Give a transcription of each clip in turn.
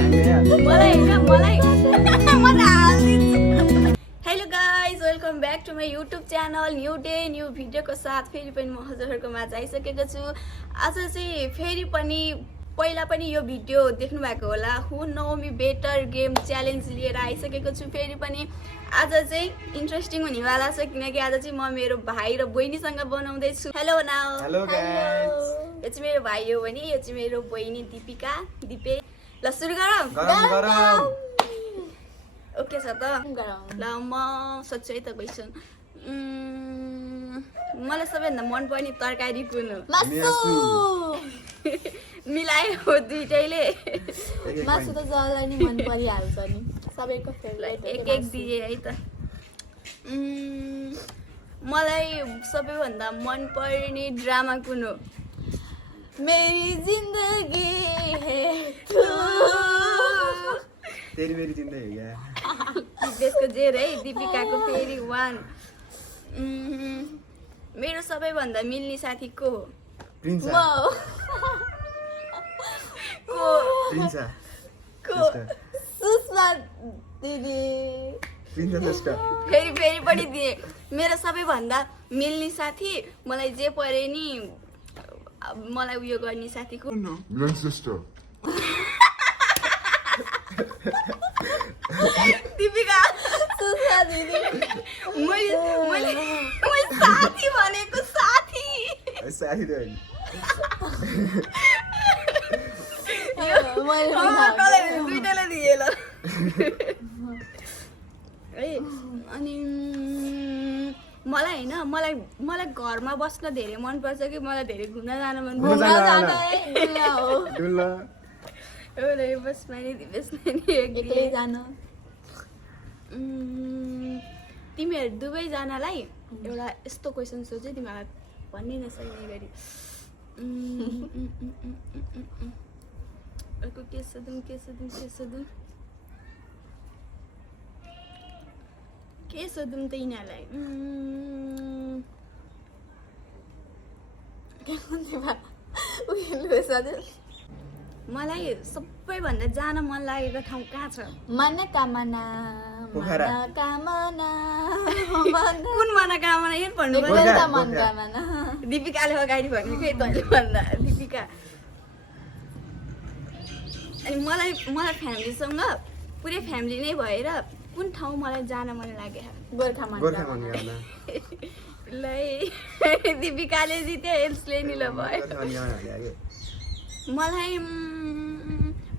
Hello guys, welcome back to my YouTube channel. New day new भिडियोको साथ फेरि पनि म हजुरहरूको माझ आइसकेको छु। आज चाहिँ फेरि पनि पहिला पनि यो भिडियो देख्नु भएको होला, who know me better game challenge लिएर आइसकेको छु। फेरि पनि आज चाहिँ इन्ट्रेस्टिङ हुनेवाला छ, किनकि आज चाहिँ म मेरो भाइ र बहिनीसँग बनाउँदैछु। Hello now. Hello guys. यो चाहिँ मेरो भाइ हो भने यो चाहिँ मेरो बहिनी दिपिका दिपे। ल सुरु गरौँ। ओके छ त। ल म सोध्छु है त क्वेसन। मलाई सबैभन्दा मनपर्ने तरकारी कुन हो? मिलायो दुईटैले। मासु त जसलाई नि मन परिहाल्छ नि, सबैको फेभरेट। एक दिए है त। मलाई सबैभन्दा मनपर्ने ड्रामा कुन हो? मेरी जिन्दगी है तेरी मेरी जिन्दगी है। त्यसको जेर है, दिपिकाको फेरि वान। मेरो सबैभन्दा मिल्ने साथी को हो? प्रिन्सा। प्रिन्सा। को? सुषमा दिदी। प्रिन्सा सिस्टर। फेरि पनि दिए। मेरो सबैभन्दा मिल्ने साथी, मलाई जे परे नि मलाई उयो गर्ने साथी को? Blood sister. दिपिका। सुषमा दिदी। मैले साथी भनेको साथी। साथी त दुईटाले दिए ल। अनि मलाई होइन, मलाई घरमा बस्न धेरै मनपर्छ कि मलाई धेरै घुम्न जान मनपर्छ? तिमीहरू दुवैजनालाई एउटा यस्तो क्वेसन सोध्छु, तिमीहरूलाई भन्ने नसक्ने गरी। अर्को के सोधौँ के सोधौँ त यिनीहरूलाई? मलाई सबैभन्दा जान मन लागेको ठाउँ कहाँ छ? मनोकामना। पोखरा। कुन मनोकामना यो भन्नु पर्यो। मनोकामना। दिपिकाले अगाडि भन्नु के तैँले भन्दा दिपिका। अनि मलाई फ्यामिलीसँग पुरै फ्यामिली नै भएर कुन ठाउँ मलाई जान मन लाग्यो? गोर्खा मन गाउन। ल दिपिकाले जित्यो, एल्सले नि ल भयो। मलाई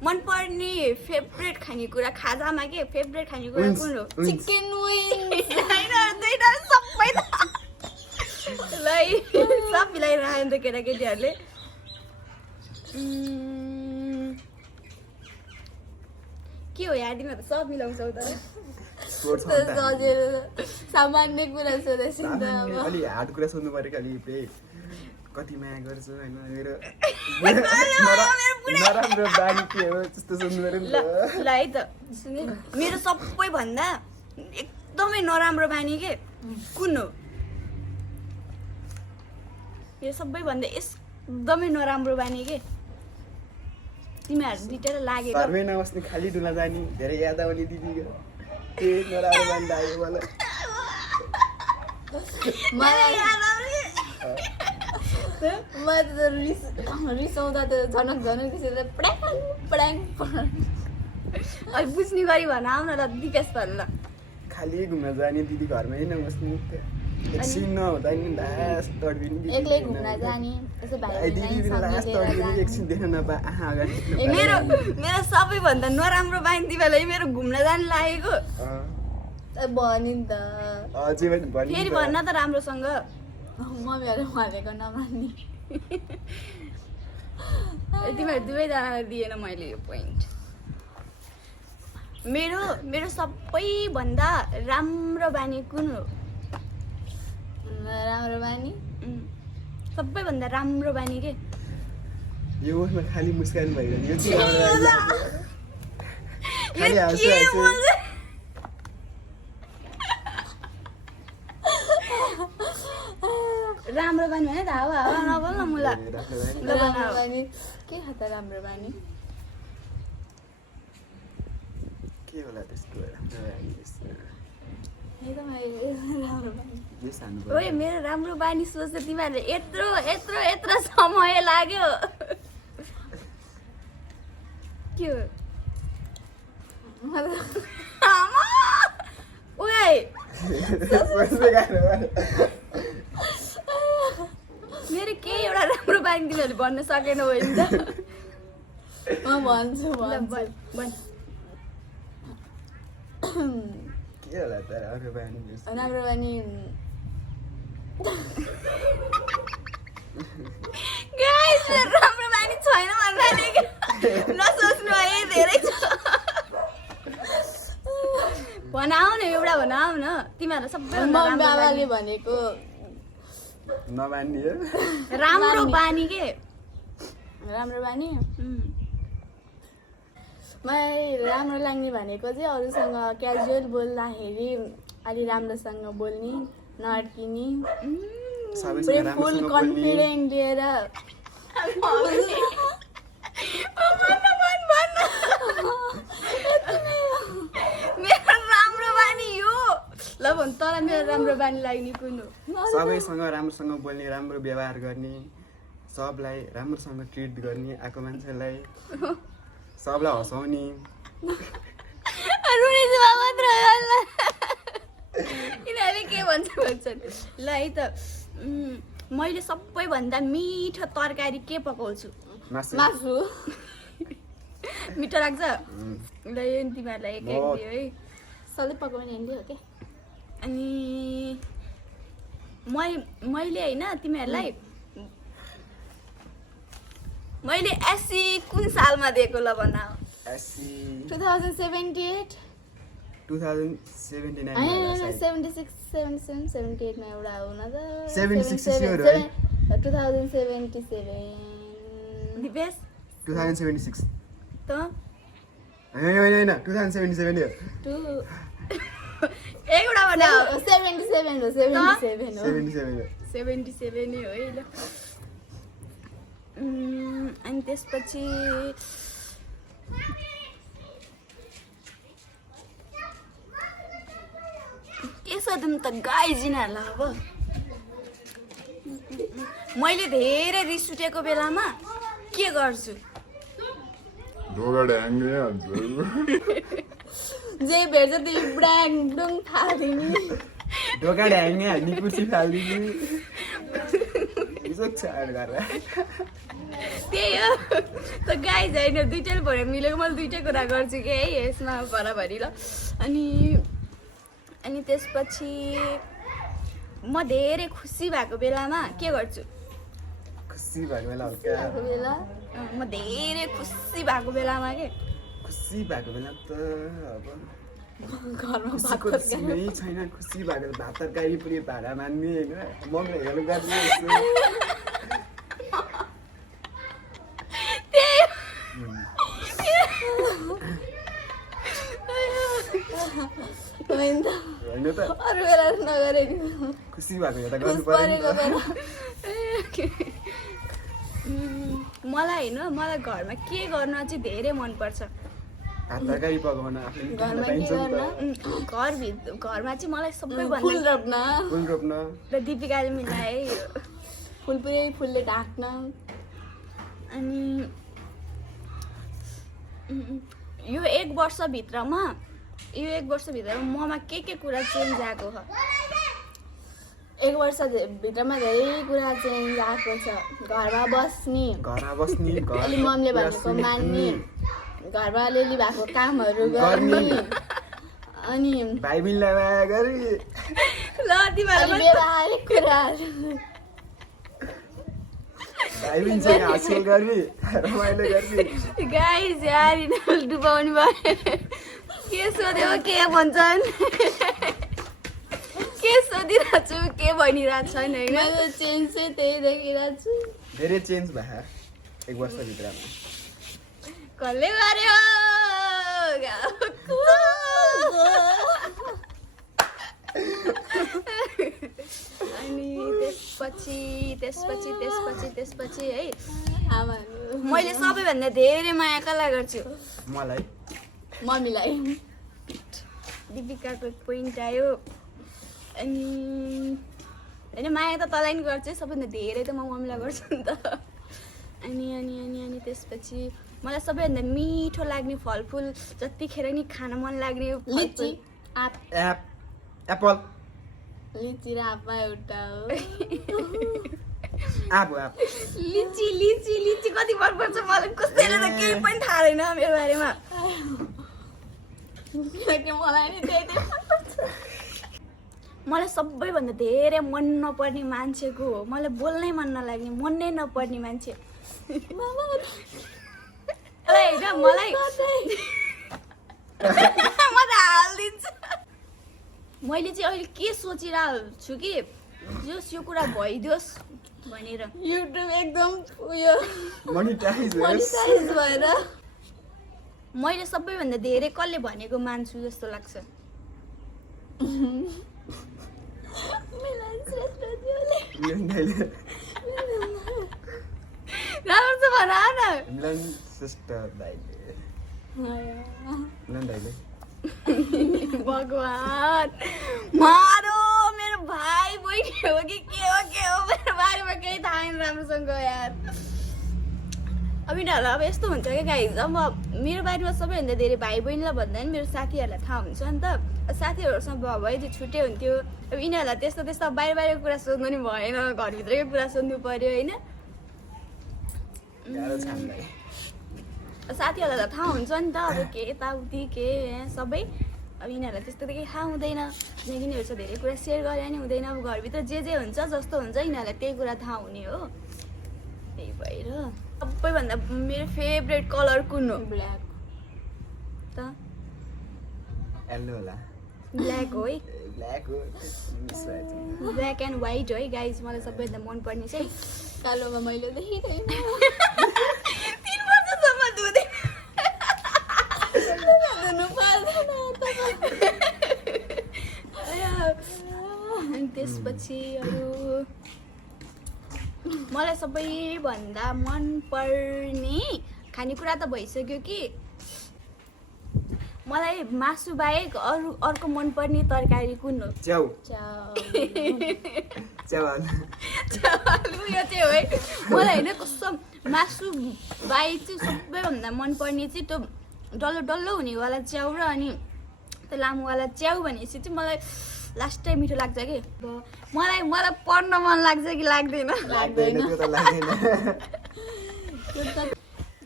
मनपर्ने फेभरेट खानेकुरा खाजामा के फेभरेट खानेकुरा कुन हो? Chicken wings. हैन दुईटा सबै ल सब मिलाइरह्यो नि त केटाकेटीहरूले। के हो यार, तिमीहरू सब मिलाउँछौ त? सामान्य कुरा सोधेछु नि त। अलि हार्ड कुरा सोध्नु पर्यो खालि। कति माया गर्छु होइन, मेरो नराम्रो बानी के हो त्यस्तो सोध्नु पर्यो नि त। ल है त सुने, मेरो सबैभन्दा एकदमै नराम्रो बानी के कुन हो? मेरो सबैभन्दा एकदमै नराम्रो बानी के? तिमीहरू दुईटा लागेको घरमै नबस्ने, खालि डुला जाने, धेरै याद आउने दिदीको के नराम्रो बानी लाग्यो मलाई। मलाई त रिसाउँदा त झनक रिसाउँदा पड्याङ बुझ्ने गरी भन, आउन ल दिपेश भन्न। खालि घुम्न जाने, दिदी घरमै नबस्ने, एकछिन नहुँदा नि लास तड्बिने। एक्लै घुम्न जाने, यसो भाइ दिदी लास तड्बिने, एकछिन देख्न नपा आँखा अगाडि। मेरो सबैभन्दा नराम्रो बानी तिमीलाई मेरो घुम्न जानु लागेको भन्यो नि त। अझै पनि भन्नु फेरि भन्न त राम्रोसँग। मम्मीहरू भनेको नमान्ने। तिमीहरू दुवैजनालाई दिएन मैले यो पोइन्ट। मेरो सबैभन्दा राम्रो बानी कुन हो? राम्रो बानी? सबैभन्दा राम्रो बानी के? यो उसमा खालि मुस्कान भइरहने, यो चाहिँ खालि हाँस्छु। राम्रो बानी भने त हावा नबोल न मुला। राम्रो बानी के हो त राम्रो बानी? के होला त्यसको राम्रो बानी यस्तो यही त मैले राम्रो बानी। जे सानो ओए मेरो राम्रो बानी सोच्दा तिमीहरूले यत्रो यत्रो यत्रो समय लाग्यो के हो आमा ओए मेरो केही एउटा राम्रो बानी तिमीहरूले भन्न सकेन हो नि त म भन्छु ल भन्छु भन भन के होला त राम्रो बानी यस्तो राम्रो बानी गाइस राम्रो बानी छैन भन्नाले नसोच्नु है धेरै छ भनाऊ न एउटा भनाऊ न तिमीहरूलाई सबैभन्दा मम्मी राम्रो बाबाले बानी। भनेको नमान्ने हो राम्रो बानी के राम्रो बानी उम्, मलाई राम्रो लाग्ने भनेको चाहिँ अरूसँग क्याजुअल बोल्दाखेरि अलि राम्रोसँग बोल्ने नअड्किने सबैसँग फुल राम्रोसँग बोल्ने कन्फिडेन्ट लिएर मेरो राम्रो बानी यो ल भन् तर मेरो राम्रो बानी लाग्ने कुन हो सबैसँग राम्रोसँग बोल्ने राम्रो व्यवहार गर्ने सबलाई राम्रोसँग ट्रिट गर्ने आएको मान्छेलाई सबलाई हँसाउने रुने जवाब मात्र हो ल। यिनीहरूले के भन्छन् ल है त मैले सबैभन्दा मिठो तरकारी के पकाउँछु मासु मासु मिठो लाग्छ ल यो नि तिमीहरूलाई एक एक दियो है सधैँ पकाउने हिँड्दै हो क्या अनि मैले होइन तिमीहरूलाई मैले एससी कुन सालमा दिएको ल भन 2078 2079 76 77 78 मा एउटा आउन त 76 sure है 2077 दिपेश 2076 त होइन 2077 हो एउटा भन 77 हो 77 हो 77 हो 77 नै हो है ल अनि त्यसपछि के सोधौँ त गाइजिनहरूलाई अब मैले धेरै रिस उठेको बेलामा के गर्छु ढोका ढ्याङ्गै हाल्छ जे भेट्छ त्यो ब्राङ डुङ थालिदिने ढोका ढ्याङ्गे हाल्ने कुर्सी फालिदिने यसो छाड गरेर त्यही हो त गाइज होइन दुइटैले भएर मिलेको मैले दुइटै कुरा गर्छु कि है यसमा बराबरी ल अनि त्यसपछि म धेरै खुसी भएको बेलामा के गर्छु खुसी भएको बेला हल्का बेला म धेरै खुसी भएको बेलामा के खुसी भएको बेला त अब घरमा भात खुसीको सीमै छैन खुसी भएको बेला भात तरकारी पुरै भाडा मान्ने होइन मग्न हेर्नु गर्ने होइन त होइन त अरू बेला नगरेको खुसी भएको बेला त खुस गर्नु पर्यो परेको बेला मलाई होइन मलाई घरमा के गर्न चाहिँ धेरै मनपर्छ भात तरकारी पकाउन आफूले घरमा के पाइन्छ नि गर्न त घरमा चाहिँ मलाई फुल सबैभन्दा रोप्न फुल रोप्न र दिपिकाले मिलाए फुल पुरै फुलले ढाक्न अनि यो एक वर्षभित्रमा ममा के कुरा चेन्ज आएको छ एक वर्षभित्रमा धेरै कुरा चेन्ज आएको छ घरमा बस्ने घरमा बस्ने अलि मम्मीले भनेको मान्ने घरमा अलिअलि भएको कामहरू गर्ने अनि भाइ बहिनीलाई माया गरी ल तिमीहरूलाई व्यवहारिक कुराहरू भाइ बहिनीसँग हासिल गर्ने रमाइलो गर्ने गाइस यार यिनीहरूले डुबाउने भयो के सोध्यो के भन्छन् के सोधिरहेको छु के भनिरहेको छैन होइन मेरो चेन्ज चाहिँ त्यही देखिरहेको छु धेरै चेन्ज भयो एक वर्षभित्रमा कसले गर्यो अनि त्यसपछि है आमाहरू मैले सबैभन्दा धेरै माया कसलाई गर्छु मलाई मम्मीलाई दिपिकाको पोइन्ट आयो अनि होइन माया त तँलाई नि गर्छु सबैभन्दा धेरै त म मम्मीलाई गर्छु नि त अनि अनि अनि अनि त्यसपछि मलाई सबैभन्दा मिठो लाग्ने फलफुल जतिखेर नि खान मन लाग्ने लिची आँप एप्पल लिची र आँपमा एउटा हो आँप लिची लिची लिची कति मनपर्छ मलाई कसैले त केही पनि थाहा छैन मेरो बारेमा किनकि मलाई नि त्यही मनपर्छ मलाई सबैभन्दा धेरै मन नपर्ने मान्छेको हो मलाई बोल्नै मन नलाग्ने मनै नपर्ने मान्छे मलाई म त हालिदिन्छु मैले चाहिँ अहिले के सोचिरहेको छु कि जोस् यो कुरा भइदियोस् भनेर युट्युब एकदम उयो मोनिटाइज मोनिटाइज भएर मैले सबैभन्दा धेरै कसले भनेको मान्छु जस्तो लाग्छ मिलन श्रेष्ठज्यूले राम्रो छ भन न मिलन सिस्टर दाइले मिलन दाइले भगवान मारो मेरो भाइ बहिनी हो कि के हो मेरो बारेमा केही थाहा छैन राम्रोसँग यार अब यिनीहरूलाई अब यस्तो हुन्छ क्या गाइज अब मेरो बारेमा सबैभन्दा धेरै भाइ बहिनीलाई भन्दा पनि मेरो साथीहरूलाई थाहा हुन्छ नि त साथीहरूसँग भयो भए त्यो छुट्टै हुन्थ्यो अब यिनीहरूलाई त्यस्तो त्यस्तो बाहिर बाहिरको कुरा सोध्नु नि भएन घरभित्रकै कुरा सोध्नु पर्यो होइन साथीहरूलाई त थाहा हुन्छ नि त अब के यताउति के सबै अब यिनीहरूलाई त्यस्तो त केही थाहा हुँदैन किनकि यिनीहरूसँग धेरै कुरा सेयर गरे नि हुँदैन अब घरभित्र जे हुन्छ जस्तो हुन्छ यिनीहरूलाई त्यही कुरा थाहा हुने हो त्यही भएर सबैभन्दा मेरो फेभरेट कलर कुन हो ब्ल्याक त येल्लो होला ब्ल्याक हो है ब्ल्याक हो मिस भएछ ब्ल्याक एन्ड व्हाइट है गाइज मलाई सबैभन्दा मनपर्ने चाहिँ कालोमा मैले देखेँ 3 वर्षसम्म धुँदै धुनु पर्दैन अनि त्यसपछि अरू मलाई सबैभन्दा मनपर्ने खानेकुरा त भइसक्यो कि मलाई मासु बाहेक अर्को मनपर्ने तरकारी कुन हो च्याउ च्याउ उयो चाहिँ हो है मलाई होइन कस्तो मासु बाहेक चाहिँ सबैभन्दा मनपर्ने चाहिँ त्यो डल्लो डल्लो हुनेवाला च्याउ र अनि त्यो लामोवाला च्याउ भनेपछि चाहिँ मलाई लास्टै मिठो लाग्छ कि मलाई पढ्न मन लाग्छ कि लाग्दैन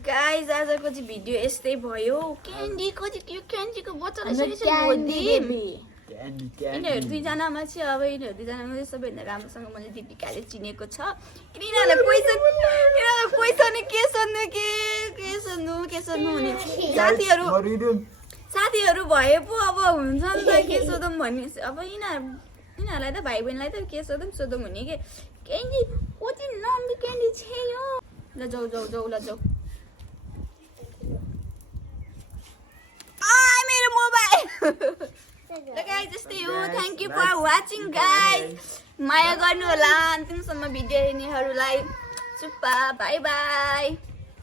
गाइज आजको चाहिँ भिडियो यस्तै भयो क्यान्डी कति त्यो क्यान्डीको बोतल यिनीहरू दुईजनामा चाहिँ अब यिनीहरू दुईजनामा चाहिँ सबैभन्दा राम्रोसँग मैले दिपिकाले चिनेको छ किन यिनीहरूलाई क्वेसन के सोध्नु हुने साथीहरू भए पो अब हुन्छ नि त के सोधौँ भन्ने अब यिनीहरूलाई त भाइ बहिनीलाई त के सोधौँ हुने कि क्यान्डी कति नम्बी क्यान्डी छ यो ल जाऊ ल जाऊ मेरो मोबाइल ल गाइज यस्तै हो thank you for watching guys माया गर्नु होला अन्तिमसम्म भिडियो हेर्नेहरूलाई चुप्पा बाई बाई